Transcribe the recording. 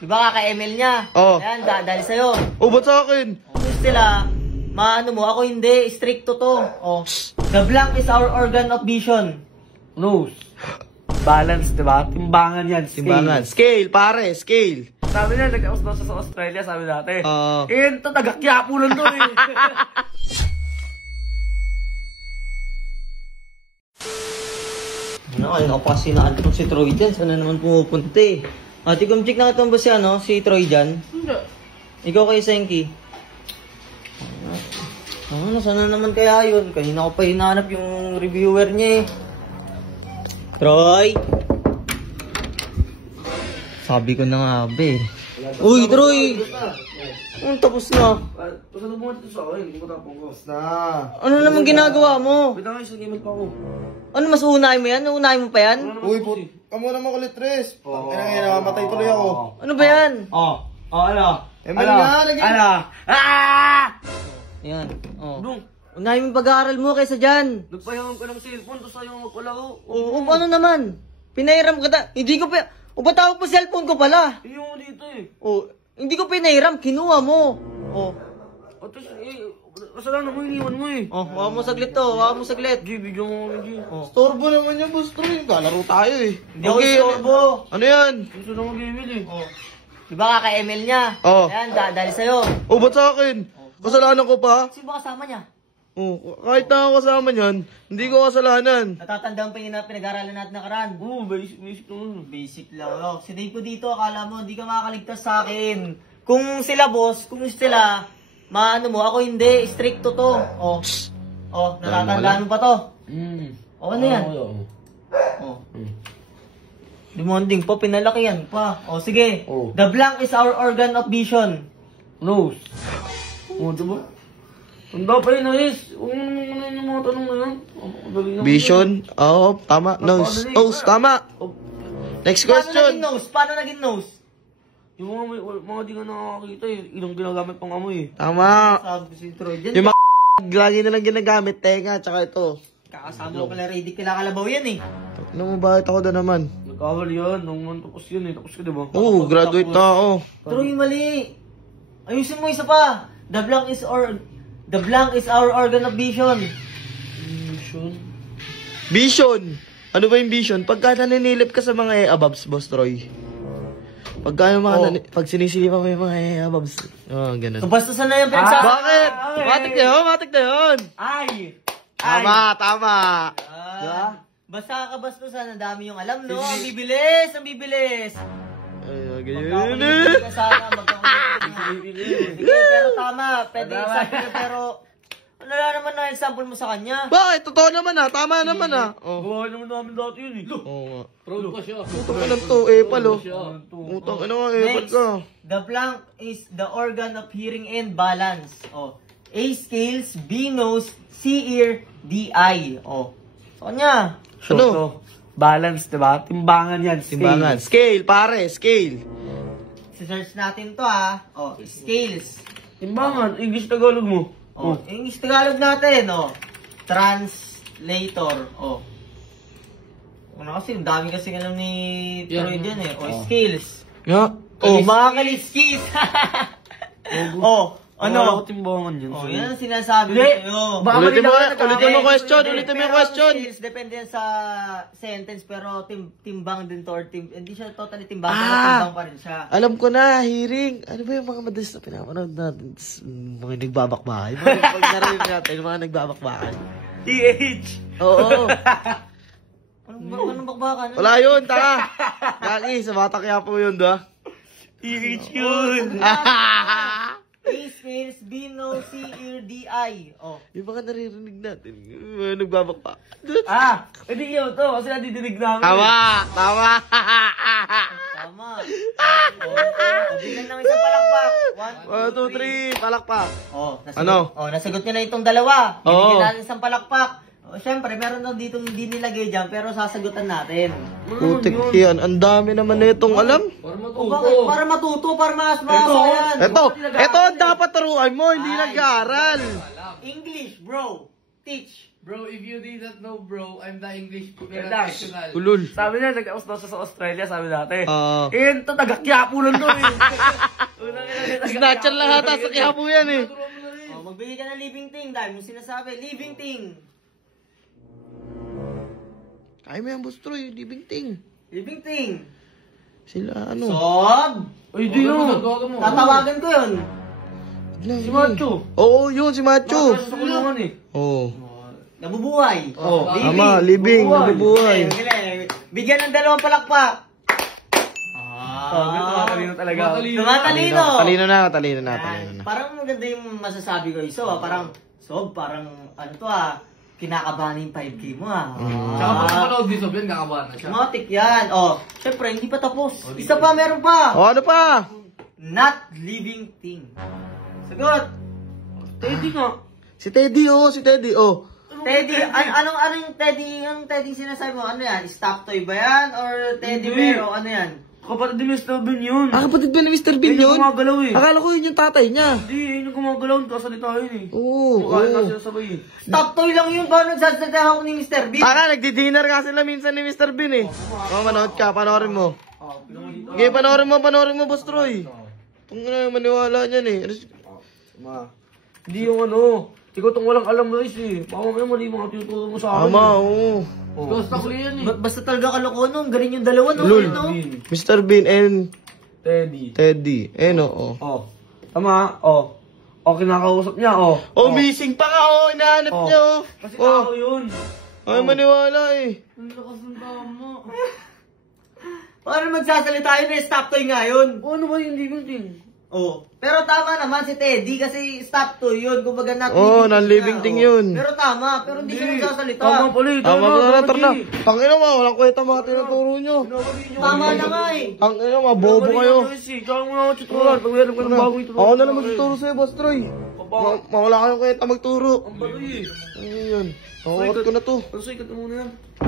Di ba kaka-ML niya? Oo. Ayan, dahil sa'yo. Ba't sa akin? Sila, maano mo, ako hindi, stricto to. Oh. The blank is our organ of vision. Nose. Balance, diba? Timbangan yan. Timbangan. Scale, pare, scale. Sabi niya, nag-aus daw siya sa Australia, sabi dati. Oo. Ito, taga-Quiapo lang to eh. Ano, ayun ako pa sinaan itong si Troy dyan. Saan na naman pumupunta eh. Ate, check na ito ba si, si Troy dyan? Hindi. Ikaw kay Senki. Sana naman kaya yun? Kanina ko pa hinahanap yung reviewer niya eh. Troy! Sabi ko na nga ba eh. Uy, Troy! Tapos na. Tapos ano mo dito sa akin? Hindi ko tapong ko. Na. Ano naman ginagawa mo? Wait lang, isang email pa ako. Ano mas unahin mo yan? Unahin mo pa yan? Uy, kamo naman kulit, Tres. Namamatay tuloy ako. Ano ba yan? Ano? ML nga, naging... Ano? Yan. Dong, Unahin mo yung pag-aaral mo kaysa dyan. nagpahingan ko ng cellphone, tapos ayaw magpalaro. O paano naman? Pinahiram ka na. Hindi ko pa... O ba't tawag pa cellphone ko pala? Yung dito eh. O, hindi ko pinahiram. Kinuha mo. O. At kasalanan mo, iniwan mo eh. O, hawa mo saglit to. Hawa mo saglit. G, video mo kami, G. Storbo naman yung boss, Troy. Kalaro tayo eh. Hindi ako istorbo. Ano yan? Gusto na mag-email eh. Di ba kaka-ML niya? Oo. Ayan, dahil sa'yo. Ba't sa akin? Kasalanan ko pa? Sino ba kasama niya? Kahit na ako kasama niyan, hindi ko kasalanan. Natatandaan pa yung pinag-aralan natin nakaraan. Oo, basic naman. Basic lang. Sinave ko dito, akala mo, hindi ka makakaligtas sa akin. Kung sila, boss, kung sila, maano mo, ako hindi, stricto to. Natatandaan mo pa to. Ano yan? Demanding pa, pinalakihan pa. Sige. The blank is our organ of vision. Nose. Diba? Tanda pa yun, Ayes. Huwag mo naman yung mga tanong na yan. Vision? Oo, tama. Nose. Nose, tama. Next question. Paano naging nose? Yung mga di ka nakakakita eh. Ilang ginagamit pang amoy eh. Tama. Sabi si Troy dyan. Yung mga lagi na lang ginagamit, tenga, tsaka ito. Kakasama ko pala ready kinakalabaw yan eh. Ano mo, bakit ako doon naman? Nagkawal yan. Nung tapos yun eh. Tapos ka diba? Oo, graduate na ako. Troy, mali. Ayusin mo isa pa. The blank is our organ of vision. Vision? Vision! Ano ba yung vision? Pagka naninilip ka sa mga ababs, Boss Troy. Pagka yung mga pag sinisilipan mo yung mga ababs. Ganun. So, basta na yung pinagsasabi. Bakit? Matik na yun, matik na yun. Ay! Tama. Diba? Basta kabastusan, ang dami yung alam, no? Ang bibilis, ang bibilis. Ganyan eh. Sige, pero tama. Pwede example niya, pero wala naman na example mo sa kanya. Bakit? Totoo naman Tama naman Buhay naman namin dati yun eh. Oo nga. Proud pa siya. Utang ka lang to, epal Utang ka nga, epal ka. The blank is the organ of hearing and balance. A scales, B nose, C ear, D eye. Sa kanya. Ano? Balance, diba? Timbangan yan. Timbangan. Scale, pare, scale. Si-search natin to scales. Timbangan, English Tagalog mo. English Tagalog natin, Translator, kasi, ang dami kasi alam ni Troy dyan scales. Nga. Mga kaliskis. Ano? Timbangan yan. Yan ang sinasabi ko sa'yo. Ulitin mo question. Scales, depende yan sa sentence, pero timbang din to, hindi siya totally timbang, pero timbang pa rin siya. Alam ko na, hearing. Ano ba yung mga madalas na pinapanood natin? Mga nagbabakbakan. Pag narinig natin, yung mga nagbabakbakan. TH! Oo. Anong bakbakan? Wala yun, taka. Kaki, sa bata kaya po yun, da? TH yun! A scales, B nose, C ear, D eye. Yung mga naririnig natin, nagbabakbak. Hindi yun to, kasi nadidinig namin. Tama. Bilang ng isang palakpak. 1, 2, 3, palakpak. Ano? Nasagot niya na itong dalawa. Bibigyan natin isang palakpak. Siyempre, meron na ditong hindi nilagay dyan, pero sasagutan natin. Putik yan, ang dami naman na itong alam. Para matuto, para mas-masa yan. Ito ang dapat turuan mo, hindi nag-aaral. English, bro. Teach. Bro, if you didn't know, bro, I'm the English Dash. professional. Ulul. Sabi niya, nag-aus daw siya sa Australia, sabi dati. Ah. Eh, ito, taga-Quiapo lang doon eh. Snatcher lang ata sa Quiapo yan eh. Oh, magbigay ka ng living thing. Dahil mo sinasabi, living thing. Kaya mo yan, Boss Troy. Living thing. Living thing. Sila ano. Sob! Ay, di yun. Tatawagan ko yun. Si Macho. Oo, yun, si Macho. Sa kulungan eh. Oo. Nabubuhay. Oh, Tama, living, nabubuhay. Bigyan ng 2 palakpak. Sabi, tumatalino talaga. Tumatalino. Talino na, talino na, Yan. talino na. Parang maganda yung masasabi ko. So, parang, parang, ano to kinakabahan yung 5K mo Tsaka pag manood ni Sob yan, kakabahan na siya. Matik yan. Syempre, hindi pa tapos. Isa pa, meron pa. O, ano pa? Not living thing. Sagot. Teddy nga. Si Teddy, si Teddy, Teddy, anong Teddy sinasabi mo? Ano yan? Stop toy ba yan? Or Teddy Hindi. bear? O ano yan? Kapatid ni Mr. Bean yun. Ah, kapatid ba ni Mr. Bean Yun yung yun? gumagalaw eh. Akala ko yun yung tatay niya. Hindi, yun yung gumagalaw. Kasalita yun eh. Oo, Mukha na oo. sila sabay eh. Stop toy lang yun. Paano nagsasalita ako ni Mr. Bean? Nagdi-dinner nga sila minsan ni Mr. Bean eh. Manood ka, panoorin mo. Okay, panoorin mo, Boss Troy. Kung maniwala niyan eh. Hindi yung ano. Ikaw itong walang alam guys eh. Baka mamaya mali mga tinuturo mo sa akin. Tama, oo. Gusto ko yan eh. Basta talaga kalokohan nung. Galing yung dalawa no? Lul. Yun, no? Mr. Bean and Teddy. Teddy. Oo. Oh. Tama. Oh. Oh, kinakausap niya. Oh. Oh, missing pa nga, hinahanap Oh. niya, Kasi tao yun. Ay, maniwala eh. Ang lakas ng tama. Paano magsasalita yun eh? Stop toy nga yun. Oh, ano ba yung living thing? Pero tama naman si Teddy kasi stop toy yun. Kumbaga not non-living na, thing yun. Pero tama. Pero hindi siya nagsasalita. Tama pala eh. Tama na, tara na. Tangina mo, walang kwenta mga tinuturo nyo. Tama na nga eh. Tangina mo, bobo kayo. Kaya mo na tuturuan. Pag meron ka ng bagong ituturo. Ako na lang magtuturo sa'yo, Boss Troy. Mawala kayong kwenta magturo. Ang baloy eh. Ano yun? Nakakot ko na to. Pero sa ikat na muna yan.